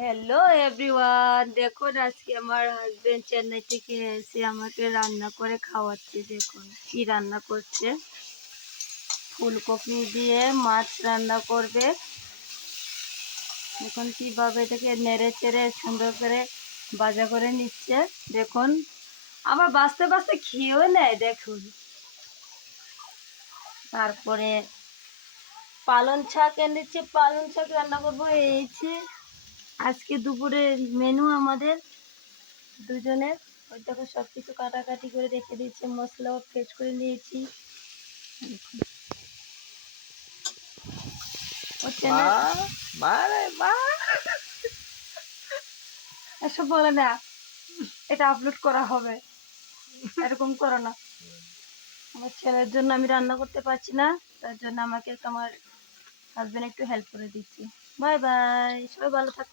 Hello everyone, দেখুন আজকে আমার হাজবেন্ড চেন্নাই থেকে এসে আমাকে রান্না করে খাওয়াচ্ছে। দেখুন কি রান্না করছে, ফুলকপি দিয়ে মাছ রান্না করবে। দেখুন কিভাবে এটাকে নেড়ে চেড়ে সুন্দর করে ভাজা করে নিচ্ছে। দেখুন আবার বাঁচতে বাঁচতে খেয়েও নেয়। দেখুন তারপরে পালং শাক এনেছে, পালং শাক রান্না করবো। এইছে আজকে দুপুরের মেনু আমাদের দুজনের। ওই দেখো সব কিছু কাটাকাটি করে রেখে দিয়েছি, মশলাও পেস্ট করে নিয়েছি। হচ্ছে না, এসব বলে না, এটা আপলোড করা হবে, এরকম করো না। আমার ছেলের জন্য আমি রান্না করতে পারছি না, তার জন্য আমাকে আমার হাজবেন্ড একটু হেল্প করে দিচ্ছি। বাই বাই, সবাই ভালো থাকো।